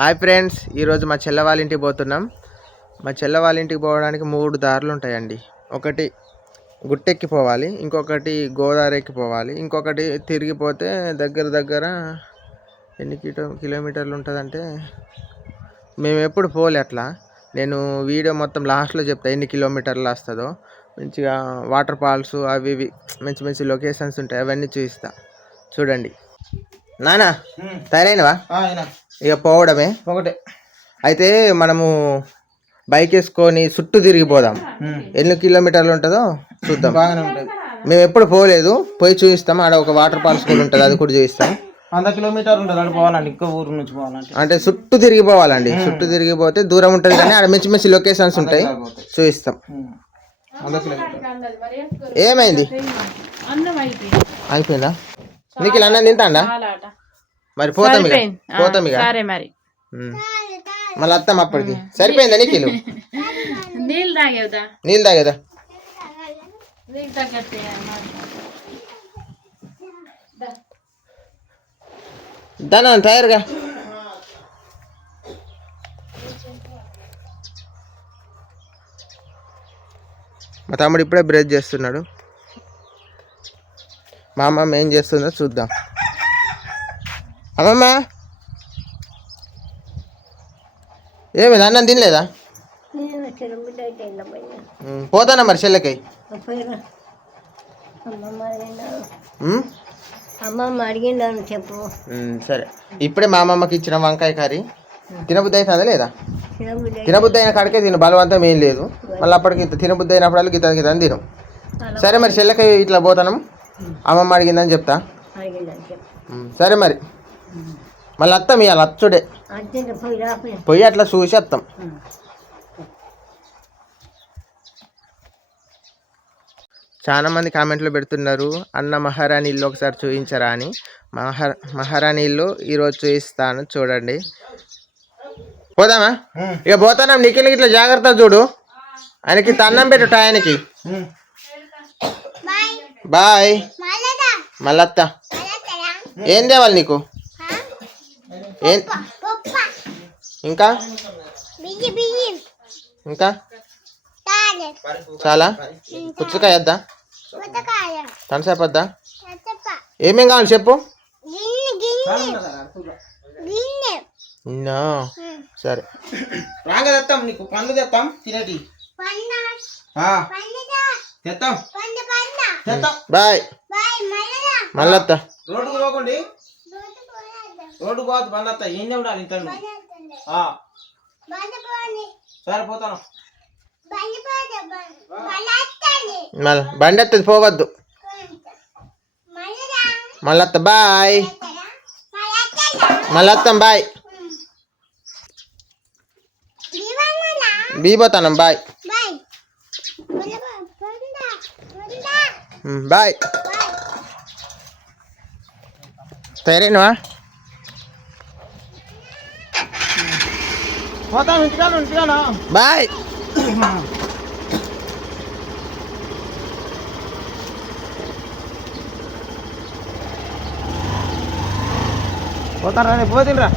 Hi friends, ఈరోజు మా చెల్ల వాళ్ళ ఇంటికి పోతున్నాం. మా చెల్ల వాళ్ళ ఇంటికి పోవడానికి 3 దారులు ఉంటాయండి. ఒకటి గుట్టెక్కి పోవాలి, ఇంకొకటి గోదావరి ఎక్కి పోవాలి, ఇంకొకటి తిరిగిపోతే దగ్గర ఎన్ని కిలోమీటర్లు ఉంటుందంటే మేము ఎప్పుడు పోలే అట్లా. నేను వీడియో మొత్తం లాస్ట్లో చెప్తా ఎన్ని కిలోమీటర్లు వస్తుందో. మంచిగా వాటర్ ఫాల్స్ అవి ఇవి మంచి లొకేషన్స్ ఉంటాయి, అవన్నీ చూపిస్తా చూడండి. నానా తయారైనవా? ఇక పోవడమే ఒకటే. అయితే మనము బైక్ వేసుకొని చుట్టూ తిరిగిపోదాం. ఎన్ని కిలోమీటర్లు ఉంటుందో చూద్దాం. బాగానే ఉంటుంది. మేము ఎప్పుడు పోలేదు, పోయి చూపిస్తాం. ఆడ ఒక వాటర్ ఫాల్స్ కూడా ఉంటుంది, అది కూడా చూపిస్తాం. 100 కిలోమీటర్లు ఉంటుంది అక్కడ పోవాలండి, ఇంకో ఊరు నుంచి పోవాలంటే. అంటే చుట్టూ తిరిగిపోవాలండి. చుట్టూ తిరిగిపోతే దూరం ఉంటుంది, కానీ ఆడ మంచి లొకేషన్స్ ఉంటాయి, చూపిస్తాం. 100 కిలోమీటర్లు. ఏమైంది? అయిపోయిందా? నీకు అన్నం తింటాండా? మరి పోతాం ఇక. సరే మరి మళ్ళీ వస్తాం అప్పటికి. సరిపోయిందా నీకు? నీళ్ళు తాగేదా? నీళ్ళు తాగేదా? దానా తయారుగా. మా తమ్ముడు ఇప్పుడే బ్రష్ చేస్తున్నాడు. మా అమ్మమ్మ ఏం చేస్తుందో చూద్దాం. అమ్మమ్మ ఏమి అన్నం తినలేదా? పోతానా మరి చెల్లెకై? అమ్మమ్మ అడిగిందని చెప్పు. సరే, ఇప్పుడే మా అమ్మమ్మకి ఇచ్చిన వంకాయ కర్రీ తినబుద్ధి అవుతుందా లేదా? తినబుద్ధి అయిన కాడికే తిను, బలవంతం ఏం లేదు. మళ్ళీ అప్పటికి తినబుద్ధి అయినప్పుడు గిత తిను. సరే మరి చెల్లెకై ఇట్లా పోతాను, అమ్మమ్మ అడిగిందని చెప్తా. సరే మరి మళ్ళీ వస్తాం, ఇవాళ అచ్చుడే పోయి అట్లా చూసి వస్తాం. చాలా మంది కామెంట్లు పెడుతున్నారు, అన్న మహారాణి ఇల్లు ఒకసారి చూపించరా అని. మహారాణి ఇల్లు ఈరోజు చూపిస్తాను, చూడండి. పోదామా? ఇక పోతానా. నిఖిల్కి ఇట్లా జాగ్రత్త చూడు, ఆయనకి అన్నం పెట్టు టయానికి. బాయ్. మళ్ళత్తా. ఏం తేవాలి నీకు? ఏం ఇంకా ఇంకా చాలా పుచ్చకాయ వద్దా? తనసేపు వద్దా? ఏమేం కావాలి చెప్పు. సరే రాగా తెస్తాం, నీకు పండ్లు తెస్తాం, తినేటి తెస్తాం. బాయ్. మళ్ళత్తా. రోడ్డుకు పోకండి, రోడ్డు పోవద్దు, బండి వస్తా. ఏందే ఉండాలి ఇంత. సరే పోతాను. మళ్ళీ బండి వస్తుంది, పోవద్దు. మళ్ళత్త. బాయ్. మళ్ళీ వస్తాం. బాయ్. పోతాను. బాయ్. బాయ్. తయారైనవా? పోతాను, ఇంటికాను. బాయ్. పోతాను, పోతినరా.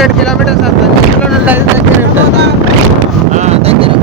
200 కిలోమీటర్స్ వస్తుంది. ఇంట్లో నుండి అయితే దగ్గర ఉంటుంది. దగ్గర.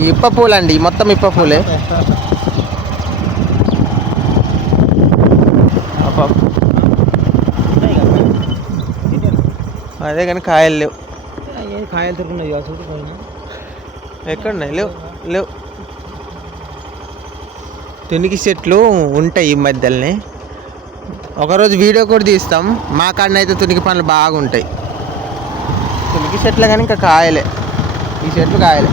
ఈ ఇప్ప పూలు అండి, మొత్తం ఇప్ప పూలే. అదే కానీ కాయలు లేవు. కాయలు తిరుగున్నాయి ఎక్కడున్నాయి? లేవు లేవు. తునికి చెట్లు ఉంటాయి ఈ మధ్యలోనే. ఒకరోజు వీడియో కూడా తీస్తాం. మా కాడనైతే తునికి పండ్లు బాగుంటాయి. తునికి చెట్లు కానీ ఇంకా కాయలే. ఈ చెట్లు కాయలే.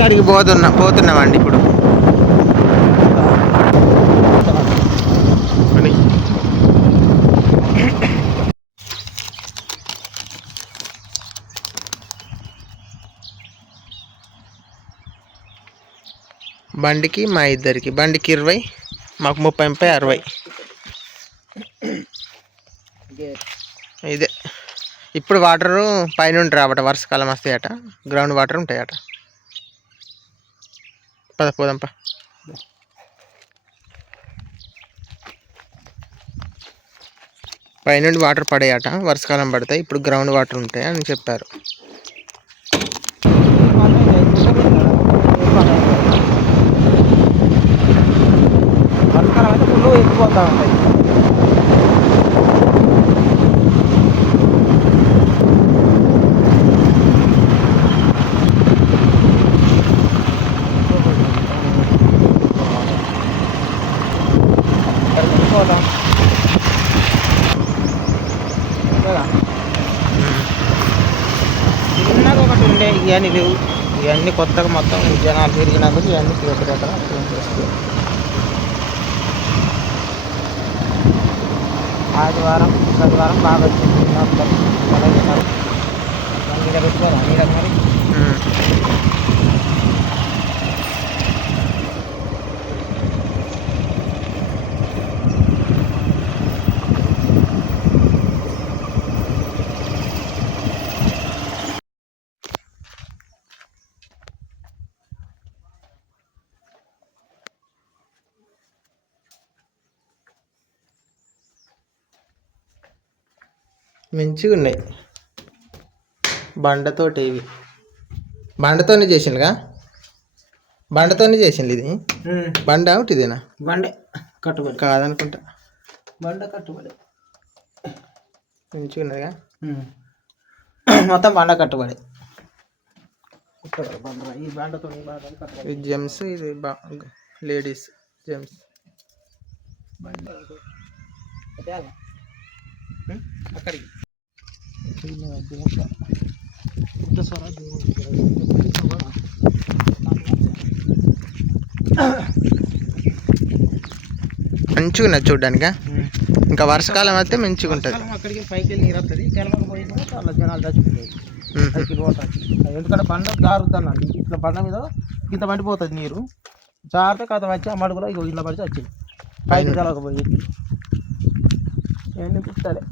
కాడికి పోతున్నామండి ఇప్పుడు. అని బండికి మా ఇద్దరికి, బండికి 20, మాకు 30, 60. ఇదే ఇప్పుడు వాటరు పైనుండి రావట, వర్షాకాలం వస్తాయట, గ్రౌండ్ వాటర్ ఉంటాయట. పోదాంపా. పైనుండి వాటర్ పడేయట, వర్షాకాలం పడతాయి, ఇప్పుడు గ్రౌండ్ వాటర్ ఉంటాయి అని చెప్పారు. వర్షాకాలం అయితే ఫుల్ ఎక్కిపోతూ ఉంటాయి. వెళ్ళిపోతాం కదా. చిన్నగా ఒకటి ఉండే, ఇవన్నీ లేవు. ఇవన్నీ కొత్తగా మొత్తం జనాలు పెరిగినందుకు ఇవన్నీ ఎక్కడెక్కడ చేస్తాయి. ఆదివారం శనివారం బాగా వచ్చింది. నీడ పెట్టుకోదా నీడ మరి. మంచిగా ఉన్నాయి బండతోటి. ఇవి బండతోనే చేసిండుగా, బండతోనే చేసిండు. ఇది బండ ఒకటి, ఇదేనా బండే కట్టుబడి కాదనుకుంటా, బండ కట్టుబడి మంచిగా ఉన్నదిగా. మొత్తం బండ కట్టుబడి. ఈ బండతో ఇది జెమ్స్, ఇది లేడీస్ జెమ్స్. అక్కడికి మంచిగా ఉన్నది చూడ్డానికా. ఇంకా వర్షాకాలం అయితే మంచిగా ఉంటుంది. అక్కడికి పైకి వెళ్ళి నీరు వస్తుంది. తెలవకపోయింది అలా జనాలు చచ్చిపోతాయి. ఎందుకంటే బండ జారుతుందండి. ఇట్లా బండ మీద ఇంత పడిపోతుంది నీరు. జారితే కథ వచ్చి ఆ మడుగులో ఇగో ఇట్లా పడితే వచ్చింది. పైకి తెలవకపోయింది. ఏమీ పుట్టాలి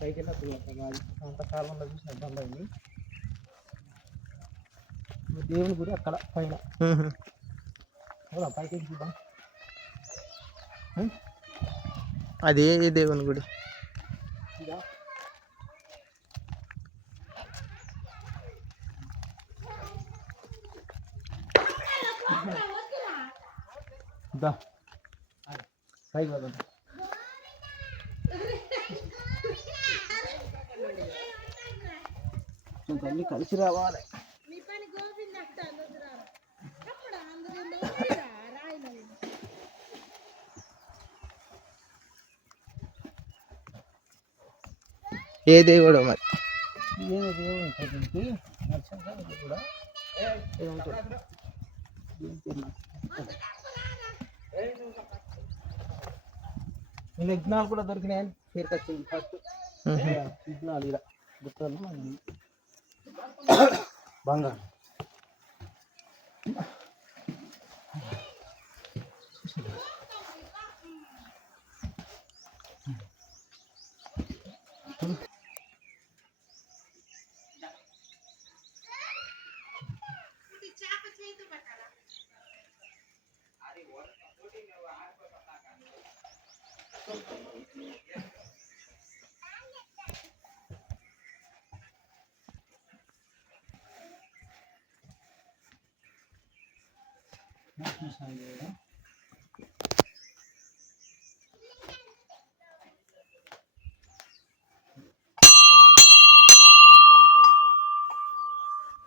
పైకి వెళ్ళి అంత కాలంలో చూసిన బండ అయింది. దేవుని గుడి అక్కడ పైన పైకి చూద్దాం. అదే దేవుని గుడి. పైకి వెళ్దాం. తల్లి కలిసి రావాలి. ఏ దేవుడు మరి? ఏదో దేవుడు ఉంటుంది. నరసింహ కూడా విఘ్నాలు కూడా దొరికినాయని పేరుకి వచ్చింది. ఫస్ట్ విఘ్నాలు ఇలా గుట్టలు బంగారం.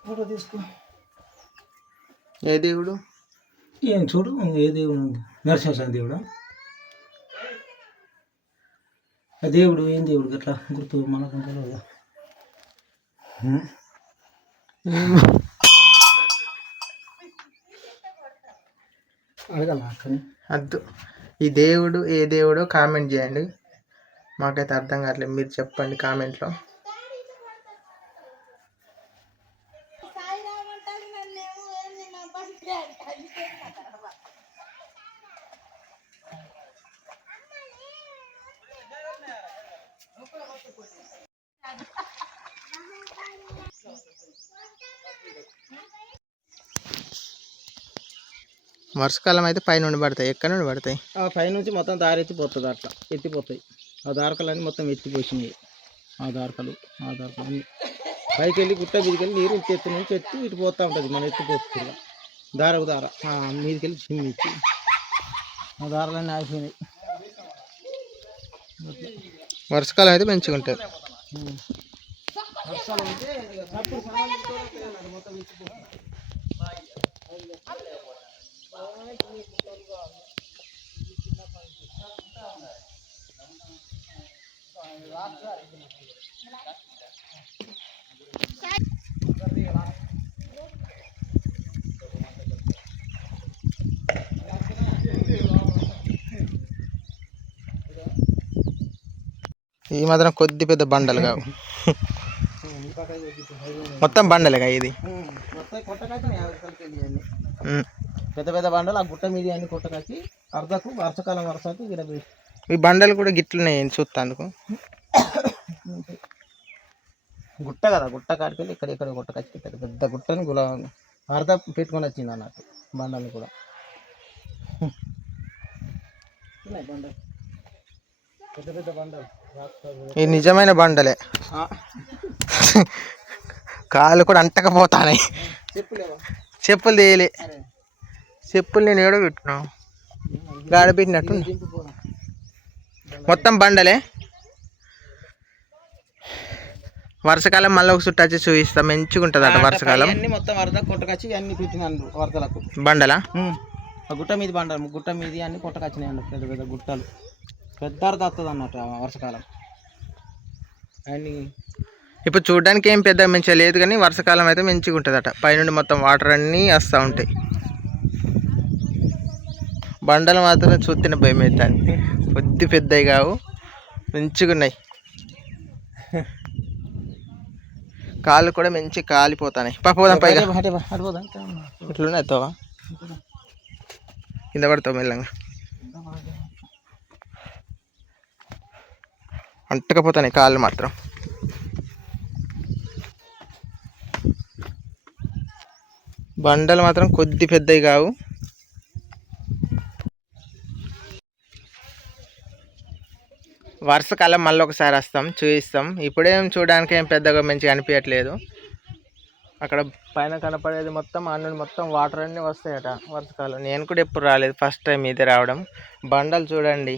ఫోటో తీసుకో. ఏ దేవుడు? ఏం చూడు ఏ దేవుడు నరసింహస్వామి దేవుడా ఆ దేవుడు ఏం దేవుడు అట్లా గుర్తు మనకు తెలియదు. అడగాల అక్కని అద్దు. ఈ దేవుడు ఏ దేవుడో కామెంట్ చేయండి, మాకైతే అర్థం కావట్లేదు, మీరు చెప్పండి కామెంట్లో. వర్షాకాలం అయితే పైనుండి పడతాయి, ఎక్కడ నుండి పడతాయి? ఆ పైనుంచి మొత్తం దారి ఎత్తిపోతుంది, అట్లా ఎత్తిపోతాయి. ఆ దారకలన్నీ మొత్తం ఎత్తిపోసినాయి. ఆ దారకలు అన్నీ పైకి వెళ్ళి గుట్ట మీదకి వెళ్ళి నీరు ఎత్తు నుంచి ఎత్తి ఇటు పోతూ ఉంటుంది. మనం ఎత్తిపోతుంది దారకు దార మీదకి వెళ్ళి చిమ్మి ఇచ్చి ఆ దారాలన్నీ ఆగిపోయినాయి. వర్షాకాలం అయితే మంచిగా ఉంటుంది. వర్షాలు అయితే మొత్తం ఎత్తిపోతుంది. ఈ మాత్రం కొద్ది పెద్ద బండలు కావు, మొత్తం బండలేగా ఇది. పెద్ద పెద్ద బండలు ఆ గుట్ట మీద అన్ని కొట్టకొచ్చి అర్ధకు వర్షాకాలం వర్షానికి ఇక్కడ ఈ బండలు కూడా గిట్లున్నాయి చూస్తాందుకు. గుట్ట కదా, గుట్ట కాడికెళ్ళి ఇక్కడ కొట్టకొచ్చి పెద్ద పెద్ద గుట్టని అర్ధ పెట్టుకొని వచ్చింది అన్నట్టు బండలు కూడా. బండలు పెద్ద పెద్ద బండలు ఈ నిజమైన బండలే, కాళ్ళు కూడా అంటకపోతాయి. చెప్పులు తీయలే, చెప్పులు నేను ఏడో పెట్టినావు గాడ పెట్టినట్టు. మొత్తం బండలే. వర్షాకాలం మళ్ళీ ఒక చుట్టూ వచ్చి చూపిస్తాం, మంచిగా ఉంటుంది అట వర్షాకాలం. అన్ని మొత్తం అర్ధ కొట్టకొచ్చి అన్ని పెట్టినాను వరదలకు. బండలా గుట్ట మీద బండలు, గుట్ట మీద అన్ని కొట్టకొచ్చినాయి అన్నట్టు పెద్ద పెద్ద గుట్టలు. పెద్ద అర్ధ వస్తుంది అన్నట్టు వర్షాకాలం అన్ని. ఇప్పుడు చూడడానికి ఏం పెద్ద మంచిగా లేదు, కానీ వర్షాకాలం అయితే మంచిగా ఉంటుంది అట. పైనుండి మొత్తం వాటర్ అన్నీ వస్తూ ఉంటాయి. బండలు మాత్రం చూస్తేనే భయం అవుతుంది, కొద్ది పెద్దవి కావు, మంచిగా ఉన్నాయి. కాళ్ళు కూడా మంచిగా కాలిపోతాయి. పోదాం పైగా. ఇట్లున్నాయి తోవా, కింద పడతావు మెల్లంగా, అంటకపోతాయి కాళ్ళు మాత్రం. బండలు మాత్రం కొద్ది పెద్దవి కావు. వర్షాకాలం మళ్ళీ ఒకసారి వస్తాం, చూపిస్తాం. ఇప్పుడేం చూడడానికి ఏం పెద్దగా మంచిగా అనిపించట్లేదు. అక్కడ పైన కనపడేది మొత్తం అన్నీ మొత్తం వాటర్ అన్నీ వస్తాయట వర్షాకాలం. నేను కూడా ఎప్పుడు రాలేదు, ఫస్ట్ టైం ఇదే రావడం. బండలు చూడండి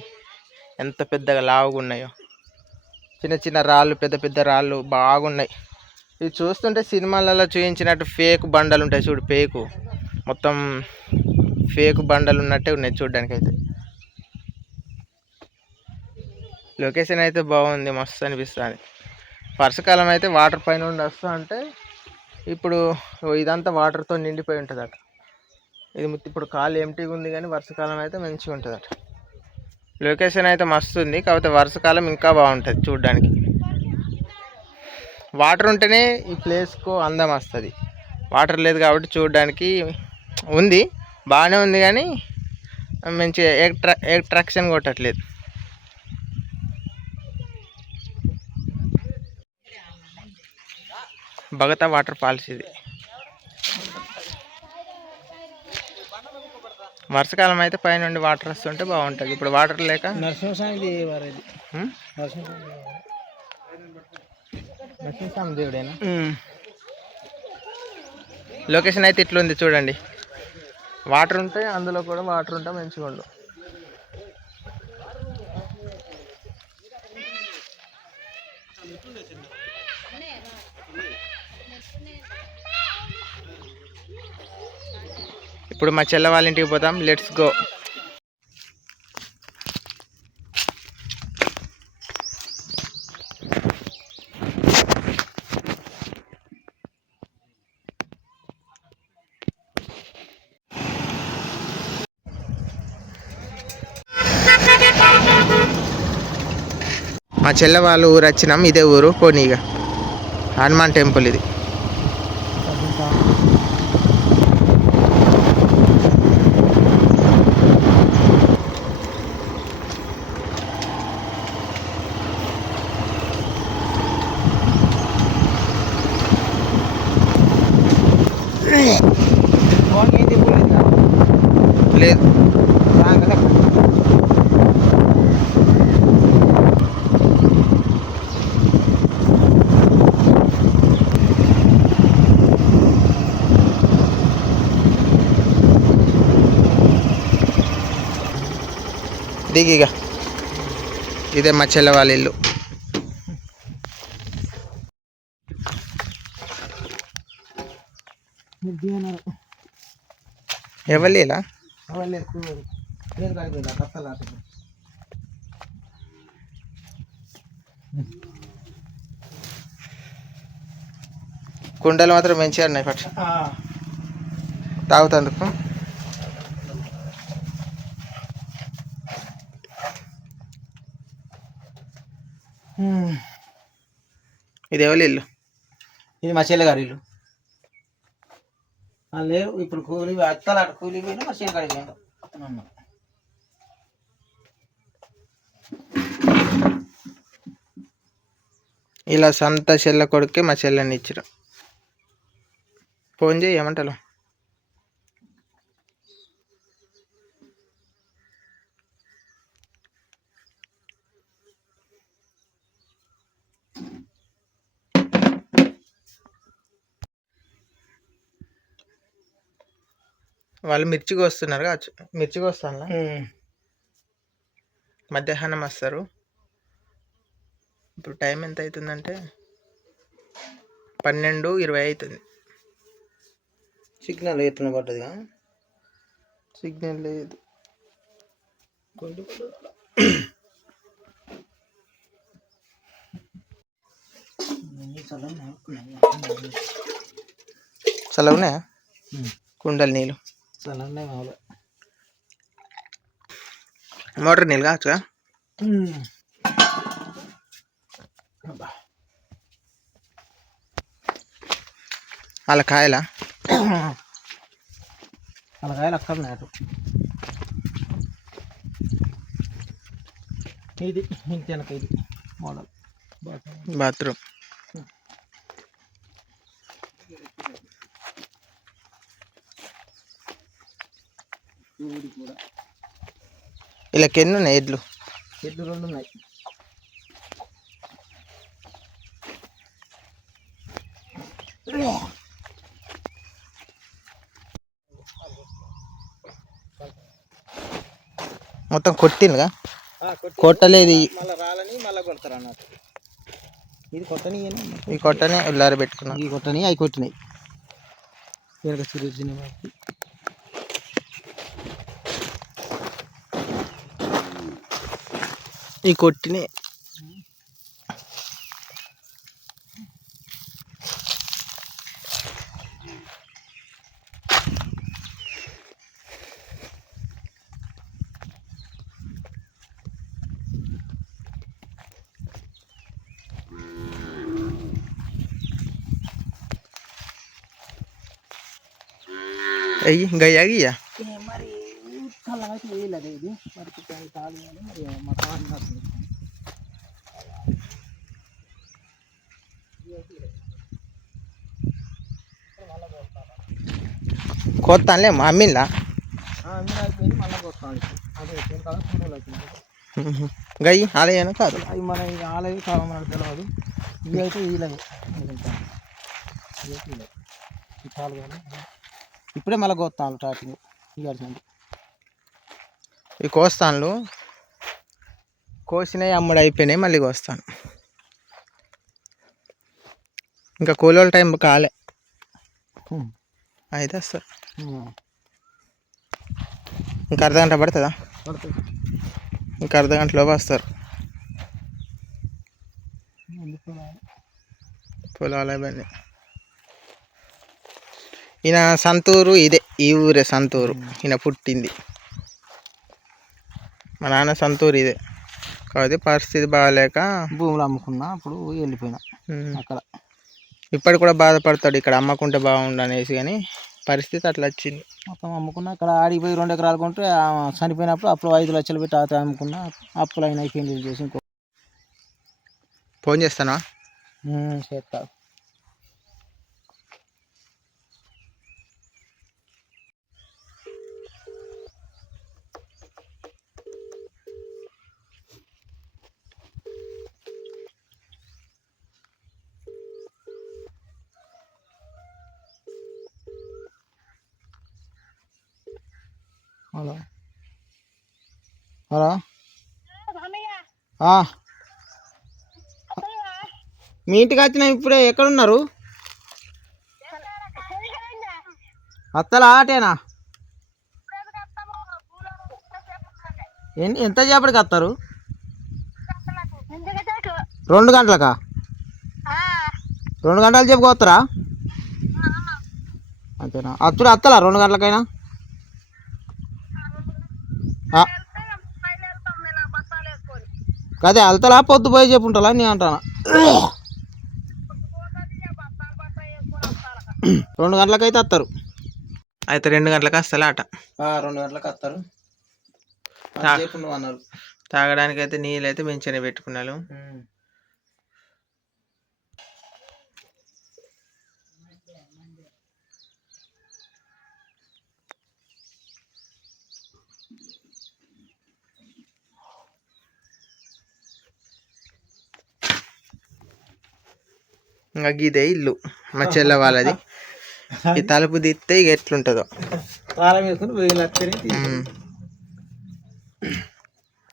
ఎంత పెద్దగా లావుగా ఉన్నాయో, చిన్న చిన్న రాళ్ళు, పెద్ద పెద్ద రాళ్ళు బాగున్నాయి. ఇవి చూస్తుంటే సినిమాలలో చూపించినట్టు ఫేక్ బండలు ఉంటాయి చూడు, మొత్తం ఫేక్ బండలు ఉన్నట్టే ఉన్నాయి చూడడానికి. అయితే లొకేషన్ అయితే బాగుంది, మస్తు అనిపిస్తుంది. వర్షాకాలం అయితే వాటర్ పైన ఉండి వస్తా అంటే, ఇప్పుడు ఇదంతా వాటర్తో నిండిపోయి ఉంటుంది అట. ఇది ఇప్పుడు కాలు ఎంటీగా ఉంది, కానీ వర్షాకాలం అయితే మంచిగా ఉంటుంది అట. లొకేషన్ అయితే మస్తు ఉంది, కాకపోతే వర్షాకాలం ఇంకా బాగుంటుంది చూడడానికి. వాటర్ ఉంటేనే ఈ ప్లేస్కు అందం వస్తుంది. వాటర్ లేదు కాబట్టి చూడడానికి ఉంది, బాగానే ఉంది, కానీ మంచిగా అట్రాక్షన్ కొట్టట్లేదు. భగత వాటర్ ఫాల్స్ ఇది. వర్షాకాలం అయితే పైనుండి వాటర్ వస్తుంటే బాగుంటుంది. ఇప్పుడు వాటర్ లేక నరసింహస్వామి దేవుడేనా. లొకేషన్ అయితే ఇట్లుంది చూడండి, వాటర్ ఉంటే అందులో కూడా వాటర్ ఉంటే మంచిగా ఉండు. ఇప్పుడు మా చెల్ల వాళ్ళ ఇంటికి పోతాం. Let's go. మా చెల్ల వాళ్ళు ఊరు వచ్చినాం. ఇదే ఊరు పోనీగా హనుమాన్ టెంపుల్ ఇది. లేదు దిగిగా. ఇదే మా చెల్ల వాళ్ళ ఇల్లు. ఎవరు లేలా? కుండలు మాత్రం మంచిగా ఉన్నాయి పక్ష తాగుతందుకు. ఇది ఎవరి ఇల్లు? ఇది మా చెల్లెగారి ఇల్లు. లేవు ఇప్పుడు కూలి అత్తలు అటు కూలి పోయినా మా చెల్లెగాడికి పోయిండు. ఇలా సంత చెల్ల కొడుకే మా చెల్లెని ఇచ్చిన. ఫోన్ చేయి ఏమంటారు. వాళ్ళు మిర్చికి వస్తున్నారు కావచ్చు. మిర్చికి వస్తాను మధ్యాహ్నం వస్తారు. ఇప్పుడు టైం ఎంత అవుతుందంటే 12:20 అవుతుంది. సిగ్నల్ ఎత్తున పడ్డదిగా. సిగ్నల్ లేదు. చల్లవున్నాయా కుండలు నీళ్ళు? చల్లనే మామూలు మోటార్ నీళ్ళు కావచ్చుగా. అలా కాయలా? అలా కాయలు అక్కడ నాటు. ఇది ఇంటి వెనక ఇది మోడల్ బాత్రూమ్. ఇలా ఎన్ని ఉన్నాయి ఎడ్లు? ఎడ్లు 2 ఉన్నాయి. మొత్తం కొట్టినగా కొట్టలేదు. మళ్ళీ రాలని మళ్ళీ కొడతారు అన్నట్టు. ఇది కొట్టని ఈ కొట్టని ఉల్లార పెట్టుకున్నాం. ఈ కొట్టని అవి కొట్టినాయి. వెనక సినిమా ఈ కొట్టినే అయ్యి గయ్యాగియా మరి చల్లగా వేయలేదు. ఇది మరి కాదు మరి మా కాదు. కోస్తానులే అమ్మిందా? అయిపోయింది మళ్ళీ కొట్టాలి. అదే కూరలు అవుతుంది. గయ్యి ఆలయను కాదు. అవి మన ఆలయం కావాలి మనకు తెలియదు. ఇవి అయితే వీలవి చాలు కానీ ఇప్పుడే మళ్ళీ కోస్తాను స్టార్టింగ్. ఇవ్వాల్సింది ఈ కోస్తాన్లు కోసినాయి అమ్ముడు అయిపోయినాయి. మళ్ళీ కోస్తాను. ఇంకా కూలోళ్ళ టైం కాలే అయితే సార్. ఇంకా అర్ధగంట పడుతుందా? పడుతుంది. ఇంకా అర్ధగంటలో వస్తారు. పొలాలు అవన్నీ. ఈయన సంతూరు ఇదే, ఈ ఊరే సంతూరు. ఈయన పుట్టింది. మా నాన్న సంతూరు ఇదే. కాకపోతే పరిస్థితి బాగాలేక భూములు అమ్ముకున్నా, అప్పుడు వెళ్ళిపోయినా అక్కడ. ఇప్పటికి కూడా బాధపడతాడు ఇక్కడ అమ్మకుంటే బాగుండు అనేసి, కానీ పరిస్థితి అట్లా వచ్చింది. మొత్తం అమ్ముకున్నా. అక్కడ ఆడిపోయి 2 ఎకరాలు కొంటే చనిపోయినప్పుడు అప్పుడు 5 లక్షలు పెట్టి ఆత అమ్ముకున్నా. అప్పులు అయినా పెళ్లి చేసి ఇంకో ఫోన్ చేస్తానా? చేస్తా. హలో హలో మీ ఇంటికి వచ్చినా ఇప్పుడే. ఎక్కడున్నారు? అత్తలా ఆటేనా? ఎంత చేపటికి వస్తారు? 2 గంటలకా? 2 గంటలు చెప్పుకొస్తారా? అంతేనా? అత్తలా 2 గంటలకైనా? అదే వెళ్తలా పొద్దు పోయి చెప్పుంటా నేను అంటాను. 2 గంటలకైతే వస్తారు. అయితే 2 గంటలకు వస్తా ఆట. 2 గంటలకు వస్తారు. అన్నారు. తాగడానికి అయితే నీళ్ళు అయితే మంచిగానే పెట్టుకున్నాను. ఇంకా ఇదే ఇల్లు మా చెల్ల వాళ్ళది. ఈ తలుపు తీస్తే ఇక ఎట్లుంటుందో. తాళం వేసుకుని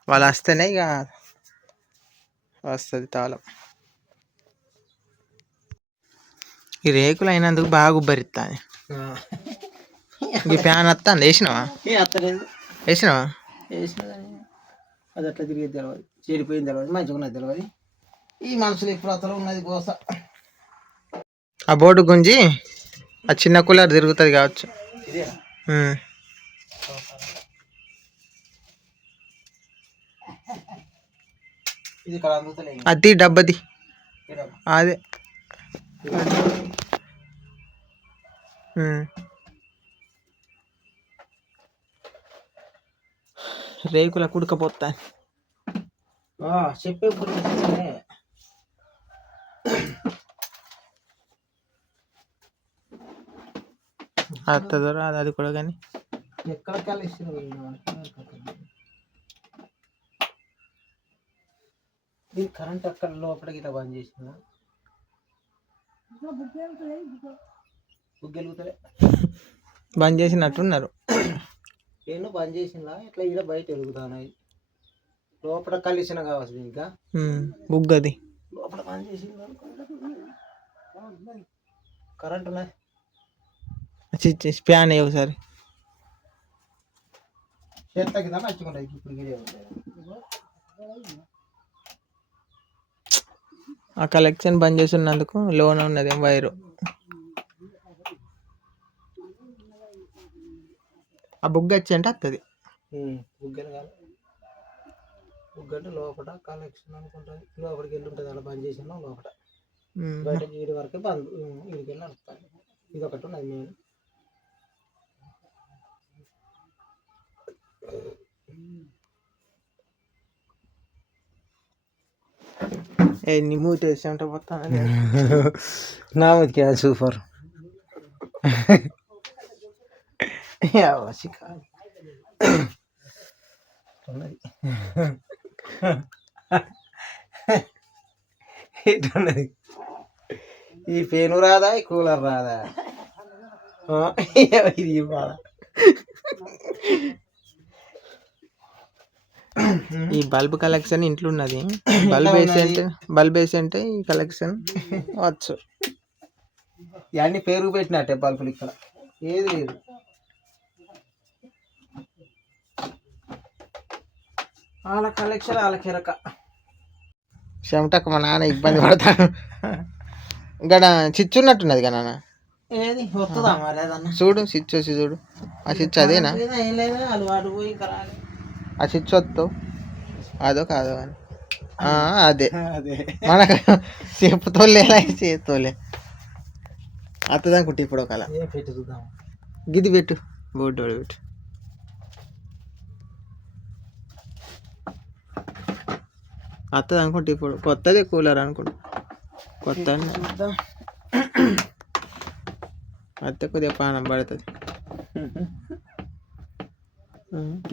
వాళ్ళు వస్తేనే ఇక వస్తుంది తాళం. ఈ రేకులు అయినందుకు బాగా ఉబ్బరిస్తాయి. ఈ ఫ్యాన్ వస్తాను. వేసినావా? వేసినావా? అది అట్లా తిరిగేది తెలియదు, చెడిపోయింది తెలియదు, మంచిగా ఉన్నది తెలియదు. ఈ మనుషులు ఎప్పుడు అతను ఉన్నది కోస. ఆ బోర్డు గుంజి ఆ చిన్న కూలర్ తిరుగుతుంది కావచ్చు. ఇది ఇక్కడ అందుతలే. అది డబ్బది అదే. రేకుల కుడకపోతా చెప్పే అత్తదో రాదు అది కూడా. కానీ ఎక్కడ కలిసి ఇది కరెంట్ అక్కడ లోపలికి ఇట్లా బంద్ చేసిందా? బుగ్గెలుగుతలే. బంద్ చేసినట్టున్నారు. నేను బంద్ చేసిందా ఇట్లా ఇలా బయట వెలుగుతాను. లోపల కలిసిన కావచ్చు ఇంకా బుగ్గది లోపల బంద్ చేసింది. కరెంట్ ఉన్నాయి. ఫ్యాన్ ఒకసారి చేత కింద మంచిగా ఇప్పుడు ఆ కలెక్షన్ బంద్ చేసి ఉన్నందుకు లోన్ ఉన్నది వైరు. ఆ బుగ్గ వచ్చి అంటే వస్తుంది. బుగ్గలు కాదు, బుగ్గ లోపల కలెక్షన్ అనుకుంటుంది. లోపలికి వెళ్ళి ఉంటుంది. అలా బంద్ చేసిన లోపల బయట వీడి వరకే బంద్. వీడికి వెళ్ళి నడుపుతాను. ఇది ఒకటి ఉన్నది నేను. నీ మూతి వేసి ఉంటే పోతాను. నా మూతికి సూపర్. ఈ పెను రాదా, ఈ కూలర్ రాదా? ఇది బాధ. ఈ బల్బ్ కలెక్షన్ ఇంట్లో ఉన్నది. బల్బ్ వేసి అంటే ఈ కలెక్షన్ వచ్చు. ఇవన్నీ పేరు పెట్టినట్టే బల్బులు. ఇక్కడ ఏది లేదు. వాళ్ళ కలెక్షన్ వాళ్ళకి ఎరక. చెమటకు మా నాన్న ఇబ్బంది పడతాడు. ఇక్కడ చిచ్చున్నట్టున్నది కదా నాన్న. ఏది వస్తుందా మరి ఏదన్నా? చూడు చిచ్చు వచ్చి చూడు. ఆ చిచ్చు అదేనా? ఏం లేదు, అలవాటు పోయి ఇంకా రాలే. ఆ చిచ్చు వస్తావు అదో కాదో అని అదే అదే మనకు చెప్పుతోలే చేతోలే అత్తది అనుకుంటే ఇప్పుడు ఒకలా ఏ పెట్టి చూద్దాం. గిది పెట్టు బోర్డు పెట్టు. అత్తది అనుకుంటే ఇప్పుడు కొత్తది కూలర్ అనుకుంటా కొత్త చూద్దాం. అత్తే కొద్దిగా పానం పడుతుంది.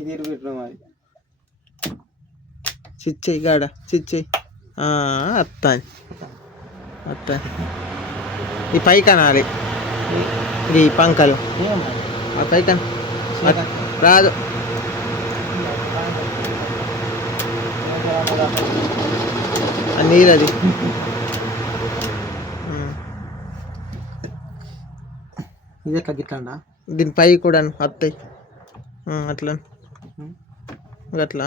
ఇది పెట్టిన మరి చిచ్చేయి గాడ చిచ్చేయి అత్తాని అత్తాని ఈ పైకి అనాలి ఈ పంకలు ఆ పైకి రాదు. ఆ నీరది ఇది ఎట్లా గిట్లండా? దీని పై కూడా అత్తాయి అట్లా అట్లా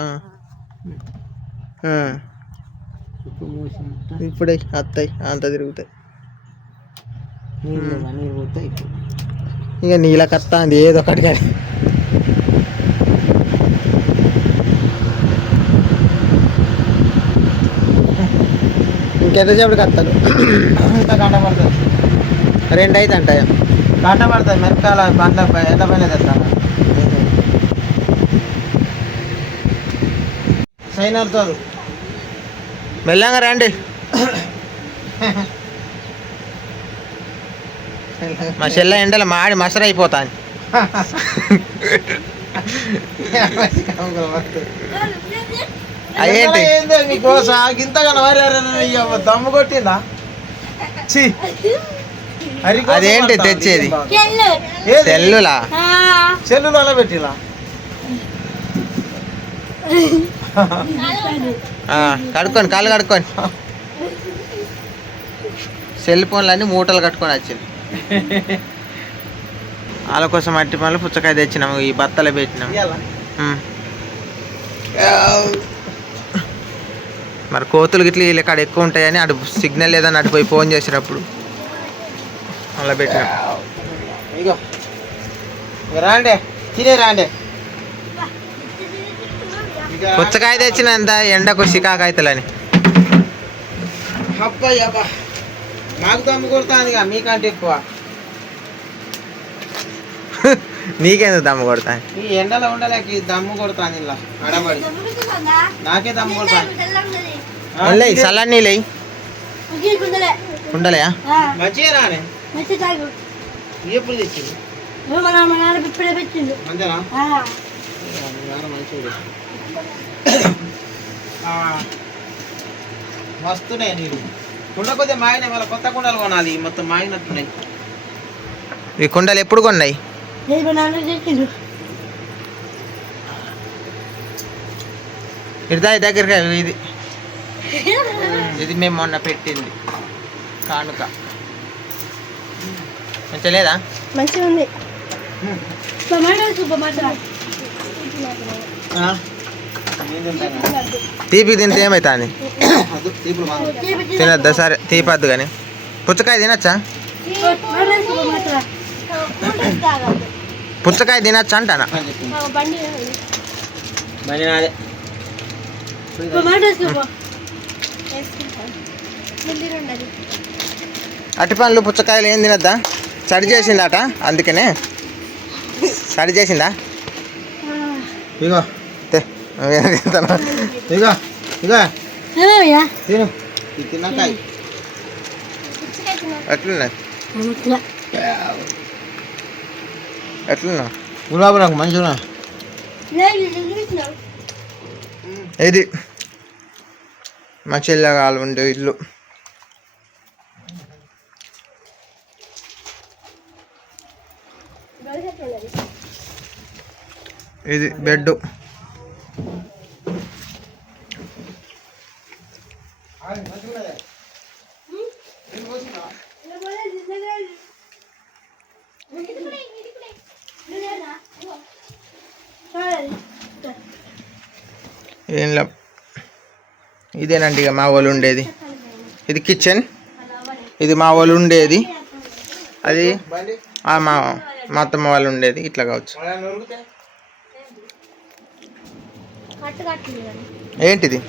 ఇప్పుడే అత్తాయి అంత తిరుగుతాయి. నీళ్ళు పోతాయి. ఇక నీళ్ళకి వస్తా అంది ఏదో ఒకటి కానీ. ఇంకెంతసేపటికి వస్తాడు? ఇంత గంట పడుతుంది. 2 అయితే అంటాయా? గంట పడుతుంది. మిరపకాయల బండ్ల ఎండ పైన తెస్తాను. సైనర్తారు మెల్లంగా రండి. మా చెల్ల ఎండలో మాడి మసర అయిపోతాను. అదేంటి ఏందో మీకోస గింతగా దమ్ము కొట్టిందా? అదేంటి తెచ్చేది? సెల్లులా సెల్లులలో పెట్టిలా కడుక్కొని కాళ్ళు కడుక్కొని సెల్ ఫోన్లు అన్నీ మూటలు కట్టుకొని వచ్చింది. వాళ్ళ కోసం అట్టి పనులు పుచ్చకాయ తెచ్చినాము, ఈ బత్తలు పెట్టినాము. మరి కోతులు గిట్ల వీళ్ళ కాడ ఎక్కువ ఉంటాయని అటు సిగ్నల్ లేదని అటు పోయి ఫోన్ చేసినప్పుడు అలా పెట్టినాం. ఇగో రాండే తినే రాండే. పుచ్చకాయ తెచ్చినంత ఎండకు చికాకు అవుతుందని. అబ్బాయ్యబ్బా మాకు దమ్ము కొడుతుంది మీకంటే ఎక్కువ. నీకెందుకు దమ్ము కొడతా? ఈ ఎండలో ఉండలేక ఈ దమ్ము కొడుతుంది ఇలా అడబడి. నాకే దమ్ము కొడుతుంది. చల్లని నీళ్ళు ఉండలేయా? మంచిగా రానే ఎప్పుడు తెచ్చింది అంతేనా? మంచిగా మస్తున్నాయి నీళ్ళు. కుండ కొద్దిగా మాగినాయి, మళ్ళీ కొత్త కుండలు కొనాలి. మొత్తం మాగినట్టున్నాయి. ఈ కుండలు ఎప్పుడు కొన్నాయి? ఇదా దగ్గరగా ఇది ఇది మేము మొన్న పెట్టింది కానుక. మంచిగా లేదా? మంచిగా ఉంది. తీపి తింటే ఏమవుతుంది? తినద్దా? సరే తీపద్దు కానీ పుచ్చకాయ తినచ్చా? పుచ్చకాయ తినచ్చా అంటానా? అట్టి పండ్లు పుచ్చకాయలు ఏం తినద్దా? సడి చేసిందట అందుకనే. సడి చేసిందా? ఇగో ఇగో ఇగో తిను తిన్నాక ఎట్లున్నా ఎట్లున్నా గులాబీ నాకు మంచిగా. ఇది మా చెల్లెగాలు ఉండే ఇల్లు. ఇది బెడ్. ఏం లే, ఇదేనండి ఇక మా వాళ్ళు ఉండేది. ఇది కిచెన్, ఇది మా వాళ్ళు ఉండేది. అది మా అత్తమ్మ వాళ్ళు ఉండేది. ఇట్లా కావచ్చు. ఏంటిది?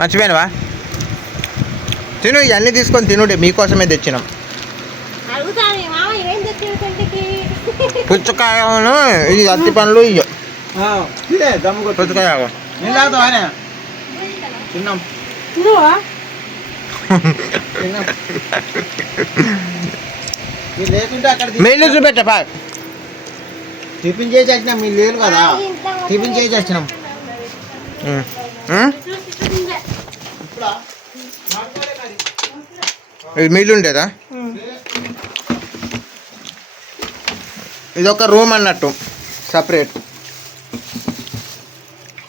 మర్చిపోయినవా? తిను, ఇవన్నీ తీసుకొని తినుడే, మీకోసమే తెచ్చినాం. పుచ్చకాయను, ఇది అత్తి పండ్లు, ఇయ్యో పుచ్చకాయ మెయిన్ చూపెట్టా. టిఫిన్ చేసి వచ్చినాం, మీరు లేరు కదా, టిఫిన్ చేసి వచ్చినాం. ఇది మీలు ఉండేదా? ఇది ఒక రూమ్ అన్నట్టు, సపరేట్.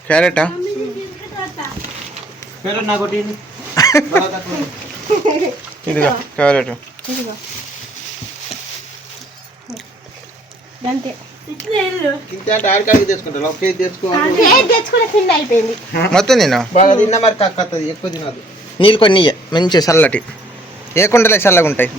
క్యారెటా? నాకు ఇదిగా క్యారెట్. మొత్తం తిన్నా బాగా తిన్నా, మరి కక్కది ఎక్కువ తినదు. నీళ్ళు కొన్ని మంచి చల్లటి, ఏ కుండలే చల్లగా ఉంటాయి.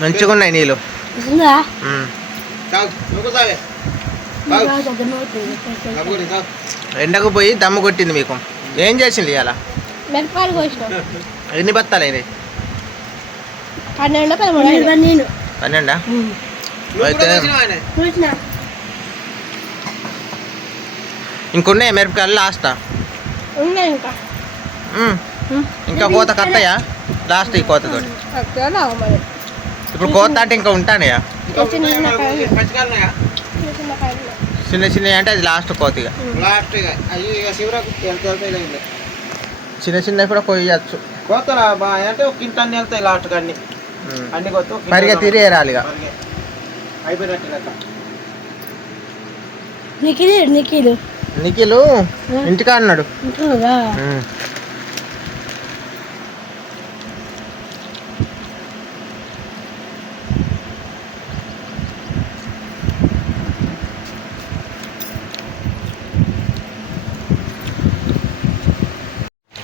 మంచిగా ఉన్నాయి నీళ్ళు. ఎండకు పోయి దమ్ము కొట్టింది మీకు. ఏం చేసింది ఇవాళ? ఎన్ని బత్తాలు అయినాయి? 12. అయితే ఇంకున్నాయి మిరపకాయలు లాస్టా? ఇంకా కోత కట్టయా లాస్ట్? ఈ కోతతోటి ఇప్పుడు కోత అంటే ఇంకా ఉంటానయా? చిన్న చిన్న అంటే అది లాస్ట్ కోతిగా. చిన్న చిన్న కూడా కొయ్యచ్చు. కోతలా అంటే ఒక ఇంత అన్ని వెళ్తాయి లాస్ట్ అన్ని అన్ని కొత్త పరిగా తిరిగేరాలిగా. అయిపోయినట్టు నిఖిలు ఇంటికా అన్నాడు.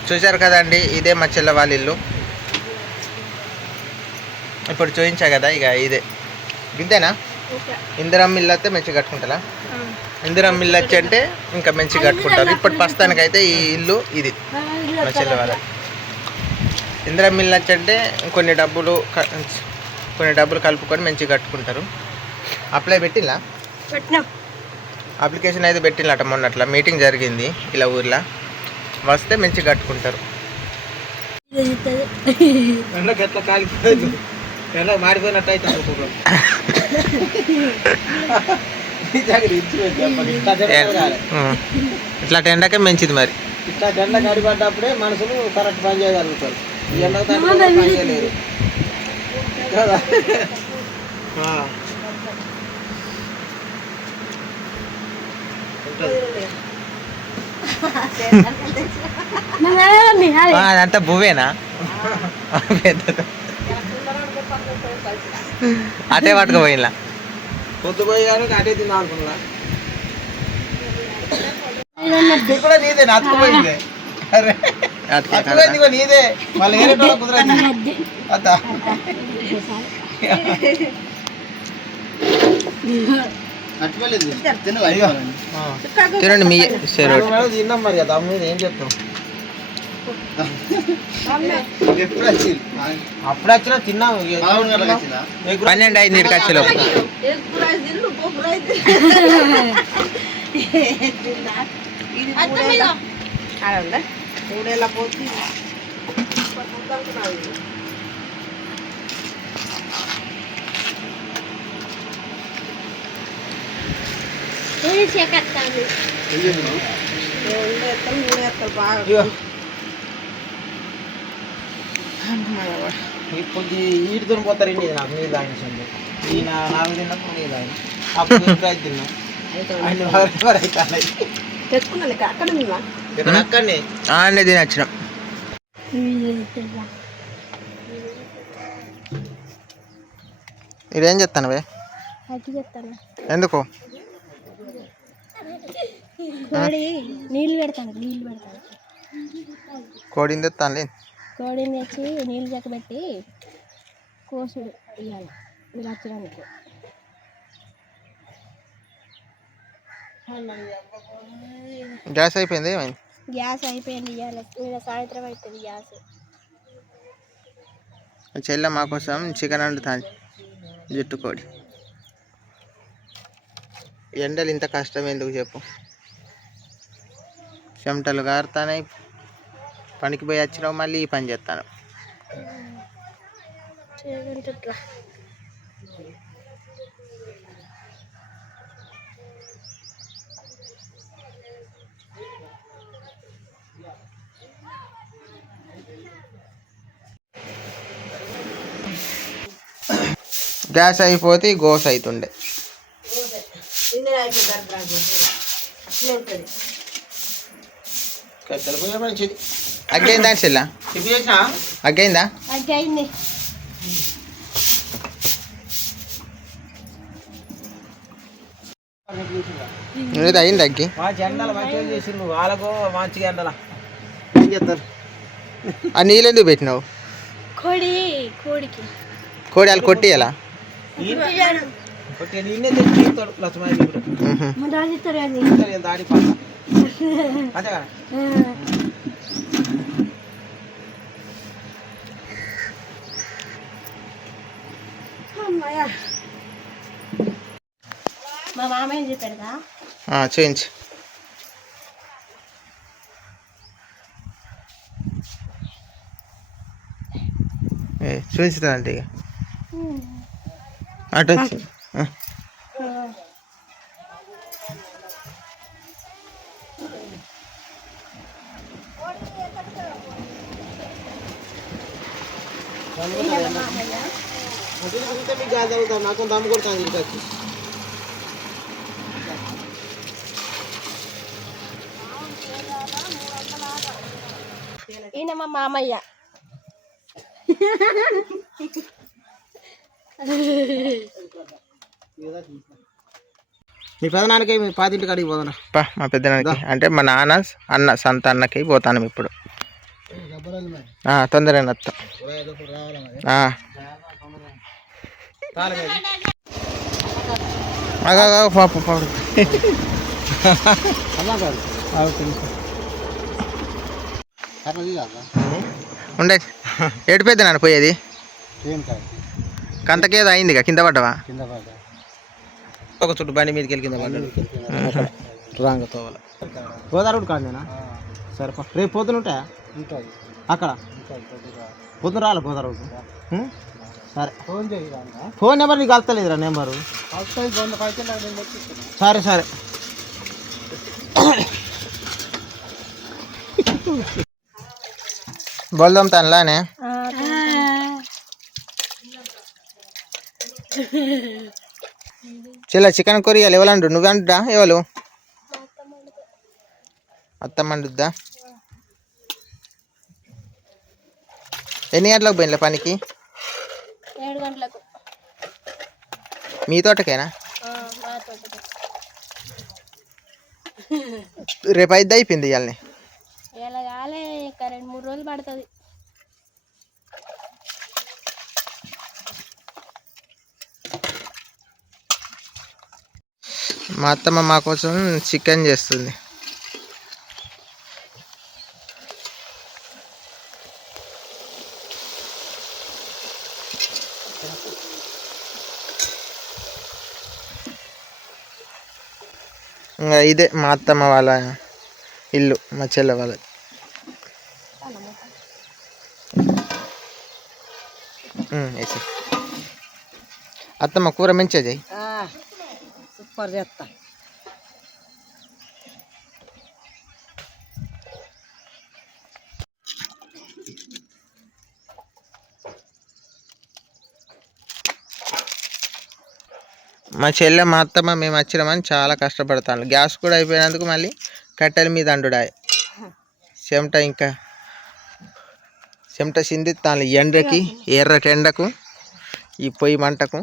చూశారు కదండి, ఇదే మా చెల్ల వాళ్ళ ఇల్లు. ఇప్పుడు చూపించా కదా, ఇక ఇదే ఇంతేనా? ఇందిరమ్మ ఇల్లు అయితే మంచిగా కట్టుకుంటారా? ఇందిరమ్మ ఇల్లు వచ్చి అంటే ఇంకా మంచిగా కట్టుకుంటారు. ఇప్పుడు ప్రస్తుతానికైతే ఈ ఇల్లు ఇది మా చెల్ల వాళ్ళ. ఇందిరమ్మ ఇల్లు వచ్చి అంటే కొన్ని డబ్బులు కలుపుకొని మంచిగా కట్టుకుంటారు. అప్లై పెట్టిలా? అప్లికేషన్ అయితే పెట్టినట మొన్నట్లా మీటింగ్ జరిగింది ఇలా ఊర్లో. వస్తే మంచిగా కట్టుకుంటారు. ఎండకి ఎట్లా కాలిపోయింది, ఎండ మాడిపోయినట్టు అయితే ఇట్లా ఎండకే మంచిది. మరి ఇట్లా జెండ గడిపడ్డప్పుడే మనుషులు కరెక్ట్ పని చేయగలుగుతారు. ఈ ఎండకు పని చేయలేరు కదా. అదంతా భూవేనా? అటే పట్టుకుపోయినా పొద్దుపోయి కానీ అటే తిన్నా అనుకున్నా. కూడా నీదే అతుకుపోయింది. అరే అతుకుపోయింది నీదే, మళ్ళీ వేరే కుదరదు. అత్తా తినండి మీ తిన్నాం మరి కదా. మీద ఏం చెప్తాం? అప్పుడు వచ్చినా తిన్నాం. 12 అయింది ఖర్చులో. ఇప్పుడు వీటితో పోతారు ఇండి నాకు నీళ్ళు తాగిన సందు ఈయన నాకు తిన్నప్పుడు నీళ్ళు తాగిన అప్పుడు ఇంకా తిన్నాం అక్కడనే ఆడనే తిని వచ్చినాం. ఇదేం చెప్తాను ఎందుకు నీళ్ళు పెడతాను కోడిని తెస్తానులే. కోడిని తెచ్చి నీళ్ళు చెక్కబెట్టి కోసుడు ఇవ్వాలి మీరు వచ్చడానికి. గ్యాస్ అయిపోయింది. ఏమైంది? గ్యాస్ అయిపోయింది ఇవ్వాలి మీరు సాయంత్రం అవుతుంది గ్యాస్. చెల్లె మా కోసం చికెన్ వండుతాను. జుట్టు కోడి. ఎండలు ఇంత కష్టం ఎందుకు చెప్పు. చెమటలు గారుతాయి. పనికి పోయి వచ్చినావు మళ్ళీ ఈ పని చేస్తాను. గ్యాస్ అయిపోతే గోస్ అవుతుండే. కట్టెలు మంచిది అగ్గైందా చెల్లా? అగ్గైందా? అయింది. నువ్వు అయింది అగ్గి. మంచి ఎండలు మంచిగా చేసిండు వాళ్ళకు మంచిగా ఎండల ఏం చేస్తారు. ఆ నీళ్ళు ఎందుకు పెట్టినావు? కోడికి కోడి వాళ్ళు కొట్టియాలా? నిన్నే తెచ్చిస్తాడు లక్ష్మణ్ దాడి పక్క అదే కదా. మా మామయ్య చెప్పాడుగా చేయించు. చూపించుతా అంటే ఇక అటు వచ్చి మీకు గాలి తగ్గుతాం నాకు దమ్ము కొడతాను ఇంటికి వచ్చి. ఈయన మా మామయ్య. మీ పెదనాన్నకి మీ పాతింటి కాడికి పోదానా? మా పెద్దనాన్నకి అంటే మా నాన్న అన్న సంత అన్నకి పోతాను ఇప్పుడు. తొందరగా వస్తాం. పాప ఉండే ఎటు పెద్ద నాన్న పోయేది కంతకేదో అయింది కింద పడ్డవా? ఒక చుట్టు బండి మీదకి వెళ్ళి కింద పడ్డాడు. రాంగ తోవల గోదావరి కాదేనా? సరే రేపు పొద్దున ఉంటాయా? అక్కడ పొద్దున రాలే గోదావరి. సరే ఫోన్ నెంబర్ నీకు కలుస్తలేదురా నెంబరు? సరే సరే బోల్దాం తనలానే చెల్ల చికెన్ కొరియాలి. ఎవరు నువ్వు అంటుడా? ఎవరు అత్తమ్మండుద్దా? ఎన్ని గంటలకు పోయినలే పనికి? 7 గంటలకు. మీ తోటకేనా? రేపు అయితే అయిపోయింది ఇవాళని. ఇలా కాలే ఇంకా 2-3 రోజులు పడుతుంది. మా అత్తమ్మ మా కోసం చికెన్ చేస్తుంది. ఇంకా ఇదే మా అత్తమ్మ వాళ్ళ ఇల్లు, మా చెల్లె వాళ్ళది. వేసి అత్తమ్మ కూర మంచిగా చేయి. సూపర్ చేస్తా. మా చెల్లె మా అత్తమ్మ మేము వచ్చినామని చాలా కష్టపడతాను. గ్యాస్ కూడా అయిపోయినందుకు మళ్ళీ కట్టెల మీద అండుడాయి. చెమట సిందిస్తాను ఎండకి, ఎర్రటి ఎండకు, ఈ పొయ్యి మంటకు.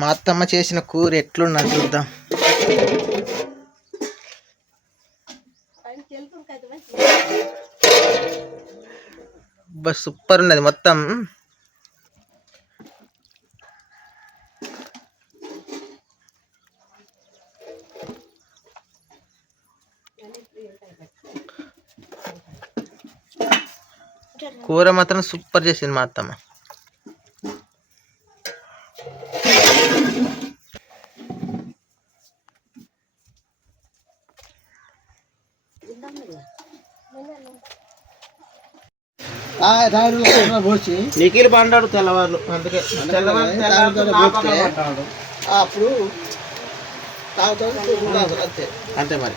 మా అత్తమ్మ చేసిన కూర ఎట్లున్నది చూద్దాం. బస్ సూపర్ ఉన్నది మొత్తం. కూర మాత్రం సూపర్ చేసింది మా అత్తమ్మ. నిఖిల్ పండాడు తెల్లవారు, అందుకే అప్పుడు అంతే అంతే మరి.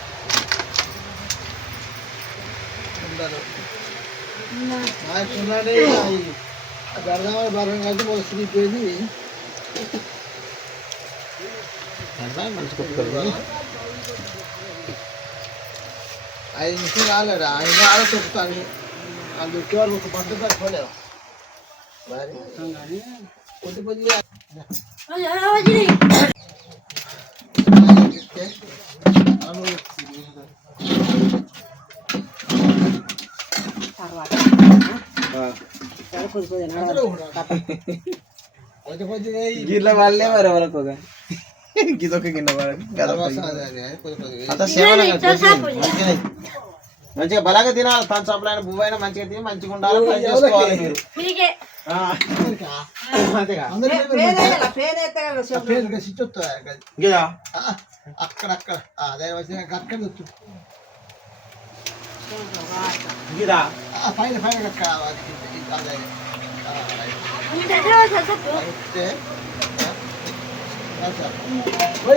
ఐదు నిమిషం రాలేడా, ఆయన ఆడ చెప్తాను. అందుకే వాళ్ళు ఒక పంట తక్కువలేవు కొద్ది కొద్దిగా గిట్ల వాళ్ళే మరి ఎవరికి గిదొక గిన్నె మంచిగా బలంగా తినాలి. తన చప్పులైన పువ్వైనా మంచిగా తిని మంచిగా ఉండాలి. పని చేసుకోవాలి మీరు. గిదా అక్కడక్కడ అక్కడ గిదా పైన పైన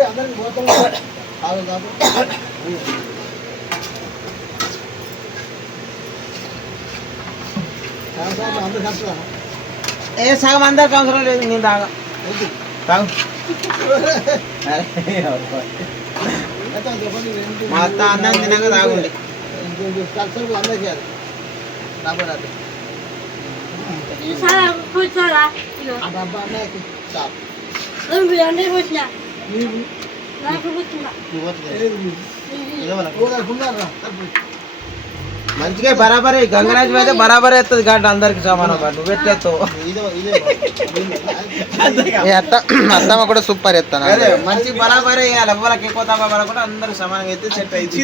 అందరికి పోతాం. ఏ సగం అందరికి అవసరం లేదు, నేను తాగా తాగు. మా అత్త అన్నం తినాక తాగుండి. మంచిగా బరాబరే గంగరాజు అయితే బరాబర్ ఎత్తది గడ్డ అందరికి సమానం. నువ్వు ఎత్తేస్తావు. అత్తమ్మ కూడా సూపర్ ఎత్తాను. అదే మంచి బరాబరే వేయాలి. ఎవరికి ఎక్కువ తక్కువ పడకుండా అందరికి సమానంగా ఎత్తే సెట్ అయింది.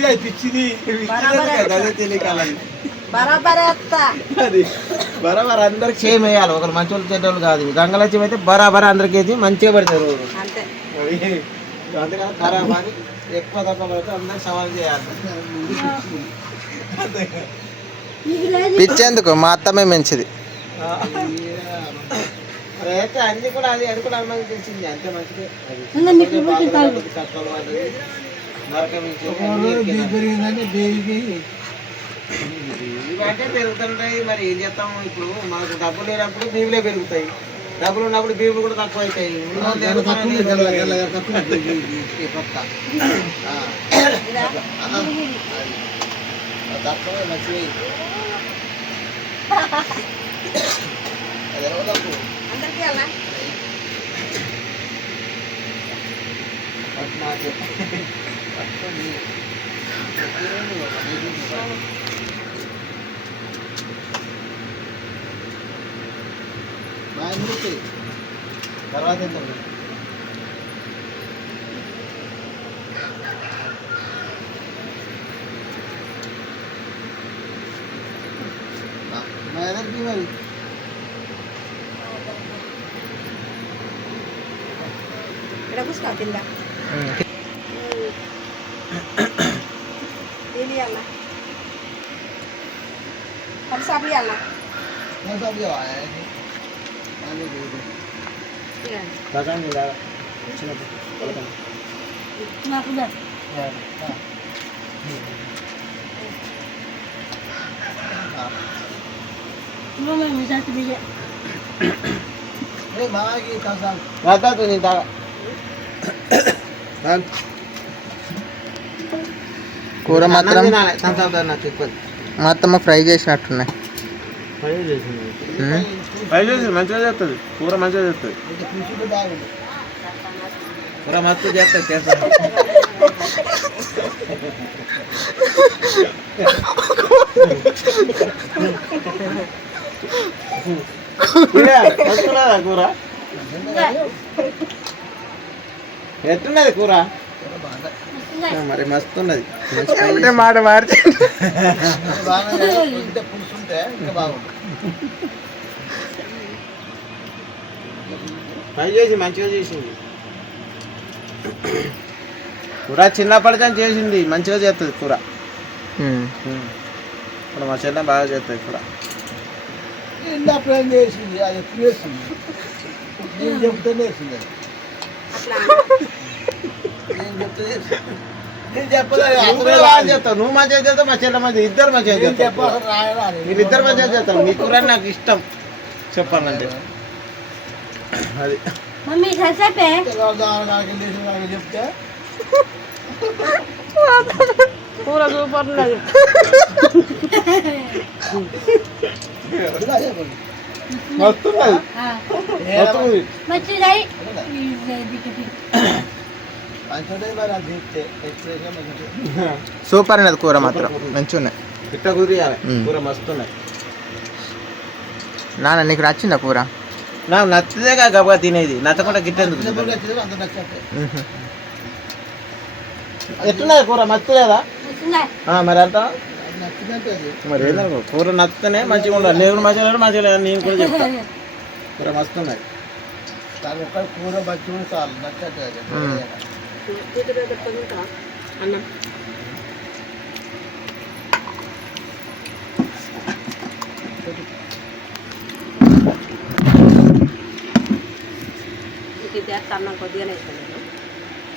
అదే తెలియకాలని బరాబర్ అందరికి సేమ్ వేయాలి. ఒకరు మంచి వాళ్ళు చెడ్డోళ్ళు కాదు. గంగలక్ష్మి అయితే బరాబర్ అందరికి వేసి మంచిగా పెడతారు. అందుకని బరాబర్ ఎక్కువ తక్కువ పడితే అందరికి సమానం చేయాలి. పిచ్చేందుకు మా అత్తమే మంచిది. అయితే అన్ని కూడా అది కూడా అమ్మాయికి తెలిసింది. అంతే మంచిది. ఇవంటే పెరుగుతుంటాయి. మరి ఏం చేస్తాము, ఇప్పుడు మనకు డబ్బులు లేనప్పుడు బీవులే పెరుగుతాయి, డబ్బులు ఉన్నప్పుడు బీవులు కూడా తక్కువ అవుతాయి. తక్కువే మంచిది. తర్వాత ఎంత మరి కూర మాత్రం మొత్తం ఫ్రై చేసినట్టున్నాయి. ఫ్రై చేసి మంచిగా చేస్తుంది కూర, మంచిగా చేస్తుంది కూర, మస్తు చేస్తుంది చేస్తాను. వస్తున్నదా కూర? ఎట్టున్నది కూర? మరి మస్తు ఉన్నది. మాట మార్చి ఫ్రై చేసి మంచిగా చేసింది కూర. చిన్నప్పటి నుంచి చేసింది, మంచిగా చేస్తుంది కూర. ఇప్పుడు మా చెల్లె బాగా చేస్తుంది కూర. చేసింది అది ఎప్పుడు వేసింది, నేను చెప్తూనే వేసింది. నువ్వు మంచిగా చేస్తావు, మా చెల్లె మంచిగా, ఇద్దరు మంచిగా చేస్తావు. మీరు ఇద్దరు మంచిగా చేస్తారు. మీ కూర నాకు ఇష్టం చెప్పాలంటే. అది చెప్తే కూర సూపర్ ఉన్నది. సూపర్ ఉన్నది కూర మాత్రం, మంచిగా ఉన్నాయి. ఇట్ట కుదిరియాలి కూర, మస్తు ఉన్నాయి. నాన్న నీకు నచ్చిందా కూర? నాకు నచ్చితే గబగా తినేది, నచ్చకుండా గిట్టేందుకు. ఎట్టున్నది కూర? మస్తు లేదా? మరి అంతా మరి ఏదనుకో కూర నచ్చితేనే మంచిగా ఉండాలి. నేను మంచిగా మంచిగా లేదు, నేను కూడా చెప్తాను. కూర మస్తు ఉన్నాయి. కూర మంచిగా చాలు నచ్చట్లేదు.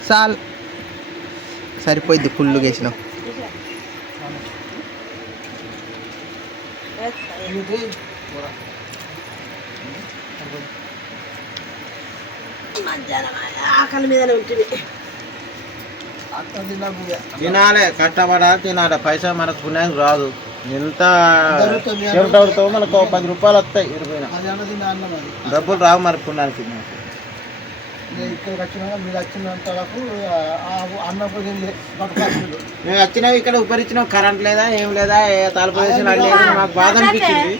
చాలు సరిపోయింది, ఫుల్ వేసినావు. ఆకలి మీదనే ఉంటుంది. తినాలి, కష్టపడాలి, తినాలి. పైసా మనకు పుణ్యానికి రాదు. ఎంత చెమటవుతావో మనకు 10 రూపాయలు వస్తాయి, 20 డబ్బులు రావు మరి పుణ్యానికి. ఇక్కడికి వచ్చినా మీరు వచ్చినంత వరకు మేము వచ్చినావు, ఇక్కడ ఉపరిచ్చినావు, కరెంట్ లేదా, ఏం లేదా, ఏ తలుపు వేసిన మాకు బాధ అనిపించింది.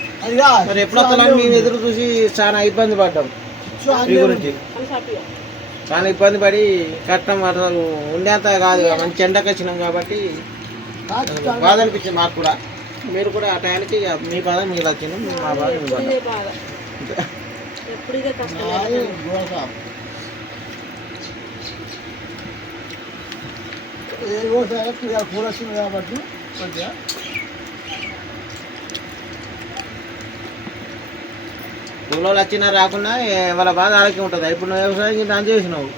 మరి ఎప్పుడు వస్తున్నాను మేము ఎదురు చూసి చాలా ఇబ్బంది పడ్డాం. ఈ గురించి చాలా ఇబ్బంది పడి కట్టం అసలు ఉండేంత కాదు. మంచి ఎండకు వచ్చినాం కాబట్టి బాధ అనిపించింది మాకు కూడా. మీరు కూడా ఆ టైంకి మీ బాధ మీరు వచ్చింది, మా బాధ మీ బాధ. కూర వచ్చింది కాబట్టి కొద్దిగా కూలోళ్ళు వచ్చినా రాకున్నా వాళ్ళ బాధ ఆరోగ్యం ఉంటుంది. ఇప్పుడు నువ్వు వ్యవసాయం దాని చేసినావు,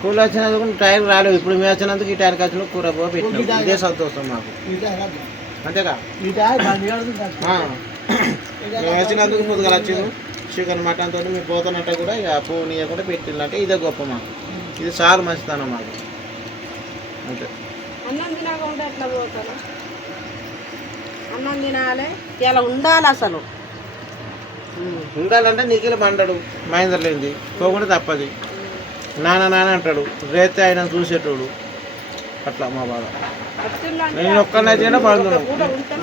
కూలో వచ్చినందుకు టైంకి రాలేవు. ఇప్పుడు మేము వచ్చినందుకు ఈ టైంకి వచ్చిన కూర పోయి పెట్టినావు. ఇదే సంతోషం మాకు, అంతేగా. మేము వచ్చినందుకు ముందుగా వచ్చింది చికెన్ మటన్ తోటి మీరు పోతున్నట్టు కూడా ఇక పువ్వు నీయ కూడా పెట్టిందంటే ఇదే గొప్ప మాకు. ఇది చాలా మంచితనం మాకు, అంతే. అన్నం తినకుండా ఎట్లా పోతాను? అన్నం తినాలి, ఇలా ఉండాలి. అసలు ఉండాలంటే నీకెళ్ళి మండడు మహేందర్ లేనిది పోకుండా తప్పది. నాన్న అంటాడు, రేతే ఆయన చూసేటోడు. అట్లా మా బాధ. నేను ఒక్కరిని వచ్చినా పడుతున్నాను,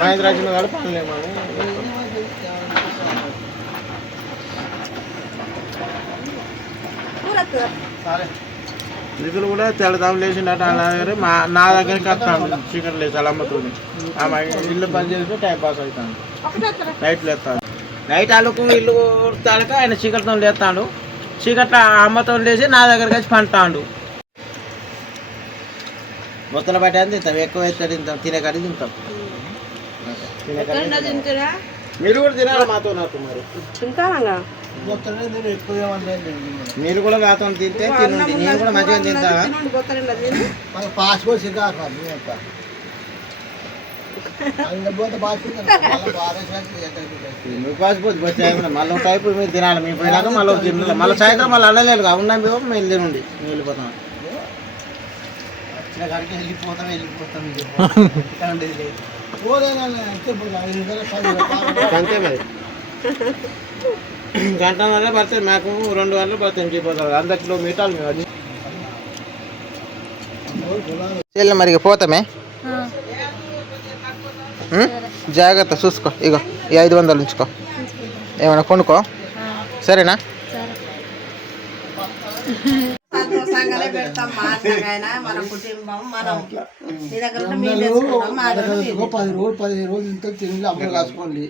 మహేంద్ర వచ్చిన కాదు పనులేమో. నిధులు కూడా తెల్లదాము లేచిండట అలాగే నా దగ్గరికి వస్తాను. చీకటి లేచి అలా అమ్మతుంది. ఆమె ఇల్లు పని చేసి టైం పాస్ అవుతాను. నైట్లు వేస్తాను, నైట్ అల్లుకు ఇల్లు తాడక ఆయన చీకటితో లేస్తాడు. చీకట్ల అమ్మతో లేచి నా దగ్గరికి వచ్చి పంటాడు. మొత్తల బట్టి అని తింటాం, ఎక్కువ ఎత్తాడు తింటాం, తినే కాడి తింటాం. మీరు కూడా తినాలి మాతో నాతో మరి. తింటానంగా మీరు కూడా నాతో తింటే తినండి, నేను కూడా మంచిగా తింటా. పాసిపోతే మళ్ళీ టైపు మీరు తినాలి. మేము పోయినాక మళ్ళీ తినాలి, మళ్ళీ సాయంత్రం మళ్ళీ అనలేదు ఉన్నాం మేము తినండి, మేము వెళ్ళిపోతాం. అంతే మరి గంటన్నర పడుతుంది మాకు, 2 గంటలు పడుతుంది ఇంటిపోతారు. 100 కిలోమీటర్లు మేము అది చెల్లి మరి పోతామే. జాగ్రత్త చూసుకో, ఇగో ఈ 500 ఉంచుకో, ఏమైనా కొనుక్కో, సరేనా? సంతోషంగానే పెడతాం. మాటలకైనా మన కుటుంబం మనం నీ దగ్గర ఉంటే మేము తెచ్చుకుంటాం. మా దగ్గర 10 రోజులు ఇంత తిని అమ్మలు కాసుకోండి.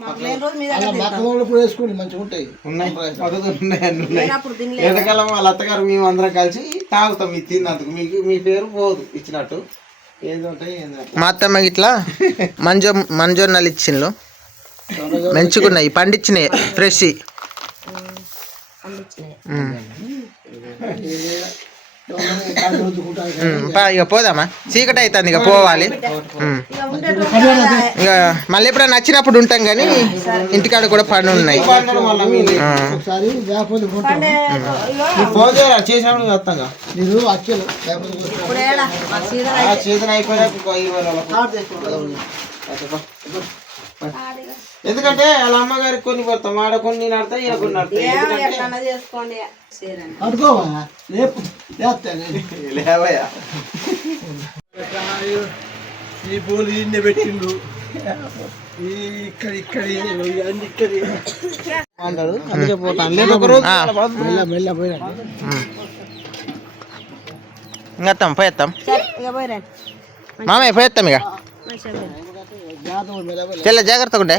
మాకు లేని రోజు మీ దగ్గర తింటాం. కూడా వేసుకోండి, మంచిగా ఉంటాయి. నేనప్పుడు తినలేదు. ఎంతకాలం వాళ్ళ అత్తగారు మేము అందరం కలిసి తాగుతాం ఇది తిన్నందుకు. మీకు మీ పేరు పోదు ఇచ్చినట్టు. మా అత్తమ్మ ఇట్లా మంజొన్నలు ఇచ్చిండ్రు, మంచిగున్నాయి, పండించినాయి, ఫ్రెష్. ఇక పోదామా, చీకటి అవుతుంది, ఇక పోవాలి. ఇక మళ్ళీ ఎప్పుడైనా నచ్చినప్పుడు ఉంటాం కానీ ఇంటికాడ కూడా పనులు ఉన్నాయి. ఎందుకంటే వాళ్ళ అమ్మగారికి కొన్ని పడతాం, ఆడ కొన్ని నడతాయి, ఈడ కొన్ని నడతాయి. చేసుకోండి లేవయ్యా ఈ పూలు ఇన్ని పెట్టిండు, ఇక్కడ అంటాడు, అందుకే పోతాను. లేదు ఒక రోజు మెల్ల పోయినా ఇంకత్తాం, పోయేస్తాం ఇక పోయిరండి. మామయ్య, పోయేస్తాం ఇక. చెల్ల జాగ్రత్తగా ఉండే.